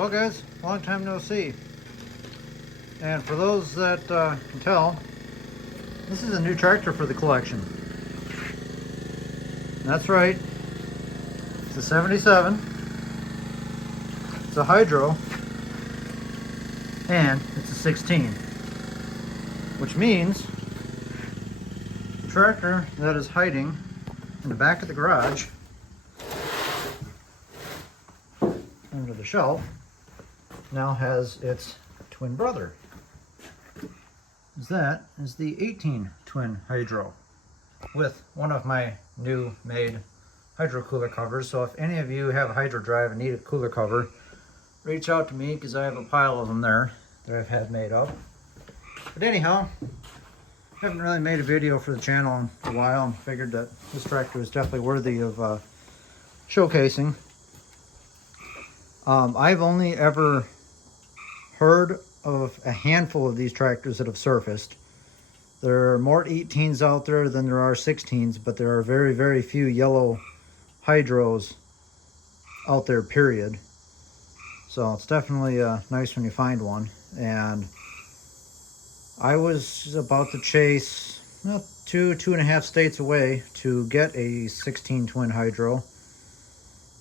Well guys, long time no see. And for those that can tell, this is a new tractor for the collection. That's right, it's a 77, it's a hydro, and it's a 16. Which means the tractor that is hiding in the back of the garage under the shelf now has its twin brother. That is the 18 twin hydro with one of my new made hydro cooler covers. So if any of you have a hydro drive and need a cooler cover, reach out to me because I have a pile of them there that I've had made up. But anyhow, I haven't really made a video for the channel in a while and figured that this tractor is definitely worthy of showcasing. I've only ever heard of a handful of these tractors that have surfaced. There are more 18s out there than there are 16s, but there are very, very few yellow hydros out there, period. So it's definitely nice when you find one. And I was about to chase two and a half states away to get a 16 twin hydro.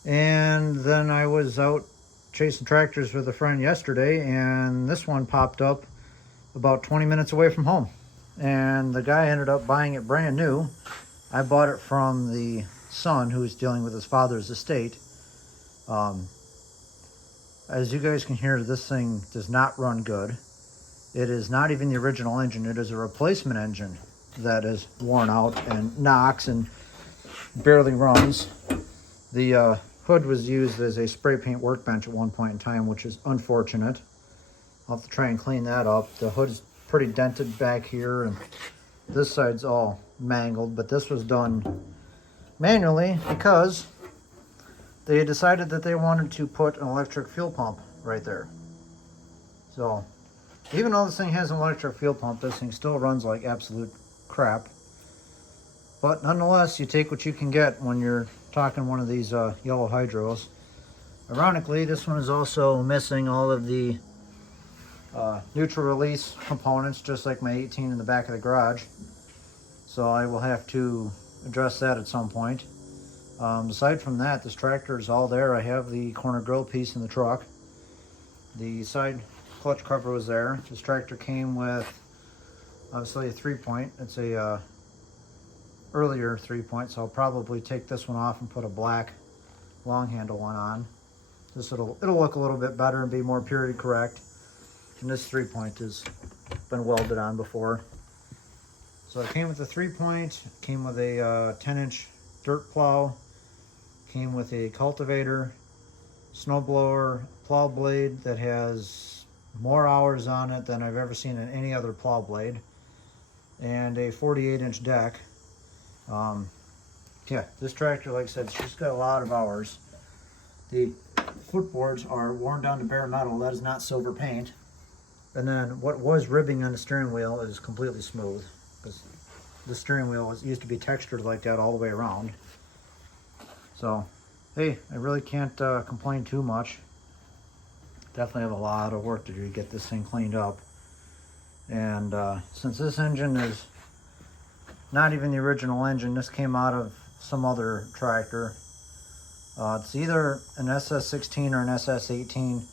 And then I was out chasing tractors with a friend yesterday, and this one popped up about 20 minutes away from home. And the guy ended up buying it brand new. I bought it from the son who was dealing with his father's estate. As you guys can hear, this thing does not run good. It is not even the original engine. It is a replacement engine that is worn out and knocks and barely runs. The hood was used as a spray paint workbench at one point in time, which is unfortunate. I'll have to try and clean that up. The hood is pretty dented back here, and this side's all mangled, but this was done manually because they decided that they wanted to put an electric fuel pump right there. So even though this thing has an electric fuel pump, this thing still runs like absolute crap. But nonetheless, you take what you can get when you're talking one of these yellow hydros. Ironically, this one is also missing all of the neutral release components, just like my 18 in the back of the garage. So I will have to address that at some point. Aside from that, this tractor is all there. I have the corner grill piece in the truck. The side clutch cover was there. This tractor came with obviously a 3-point. It's a earlier 3-point, so I'll probably take this one off and put a black long handle one on. It'll look a little bit better and be more purity correct. And this 3-point has been welded on before. So it came with a 3-point, came with a 10-inch dirt plow, came with a cultivator, snowblower, plow blade that has more hours on it than I've ever seen in any other plow blade, and a 48-inch deck. Yeah, this tractor, like I said, it's just got a lot of hours. The footboards are worn down to bare metal. That is not silver paint. And then what was ribbing on the steering wheel is completely smooth, because the steering wheel used to be textured like that all the way around. So, hey, I really can't complain too much. Definitely have a lot of work to do to get this thing cleaned up. And since this engine is not even the original engine, this came out of some other tractor. It's either an SS16 or an SS18.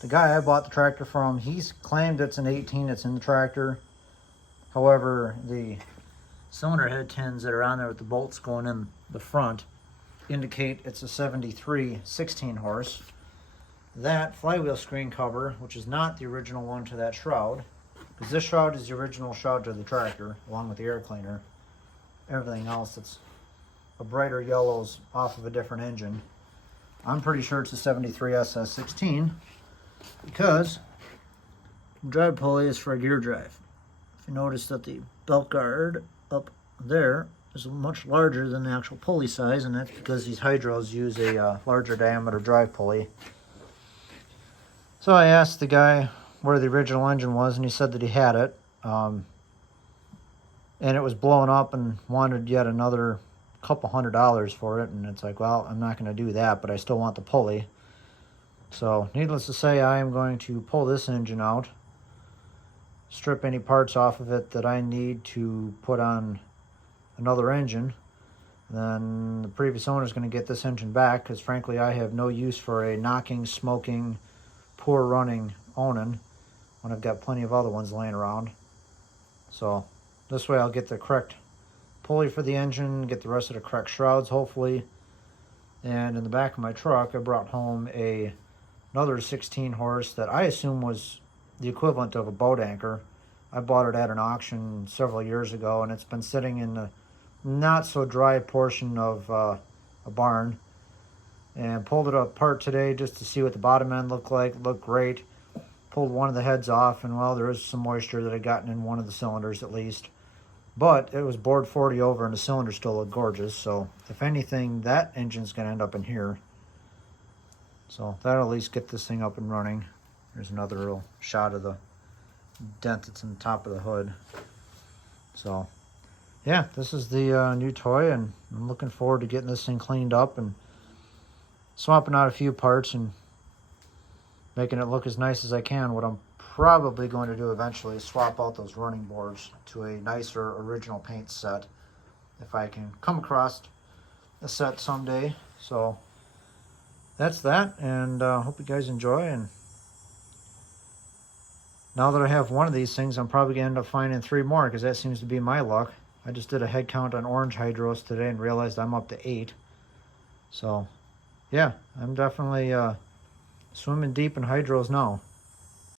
The guy I bought the tractor from, he's claimed it's an 18 that's in the tractor. However, the cylinder head tins that are on there with the bolts going in the front indicate it's a 73 16 horse. That flywheel screen cover, which is not the original one to that shroud, because this shroud is the original shroud to the tractor, along with the air cleaner. Everything else that's a brighter yellow's off of a different engine. I'm pretty sure it's a 73 SS16 because the drive pulley is for a gear drive. If you notice that the belt guard up there is much larger than the actual pulley size, and that's because these hydros use a larger diameter drive pulley. So I asked the guy where the original engine was, and he said that he had it. And it was blowing up and wanted yet another couple $100 for it. And it's like, well, I'm not going to do that, but I still want the pulley. So needless to say, I am going to pull this engine out, strip any parts off of it that I need to put on another engine. Then the previous owner is going to get this engine back, because frankly I have no use for a knocking, smoking, poor running Onan when I've got plenty of other ones laying around. So this way I'll get the correct pulley for the engine, get the rest of the correct shrouds hopefully. And in the back of my truck I brought home another 16 horse that I assume was the equivalent of a boat anchor. I bought it at an auction several years ago, and it's been sitting in the not so dry portion of a barn, and pulled it apart today just to see what the bottom end looked like. It looked great. Pulled one of the heads off, and well, there is some moisture that had gotten in one of the cylinders at least, but it was bored 40 over and the cylinder still looked gorgeous. So if anything, that engine's going to end up in here. So that'll at least get this thing up and running. There's another little shot of the dent that's in the top of the hood. So yeah, this is the new toy, and I'm looking forward to getting this thing cleaned up and swapping out a few parts and making it look as nice as I can. What I'm probably going to do eventually is swap out those running boards to a nicer original paint set, if I can come across a set someday. So that's that, and hope you guys enjoy. And now that I have one of these things, I'm probably going to end up finding 3 more, because that seems to be my luck. I just did a head count on orange hydros today and realized I'm up to 8. So yeah, I'm definitely swimming deep in hydros now.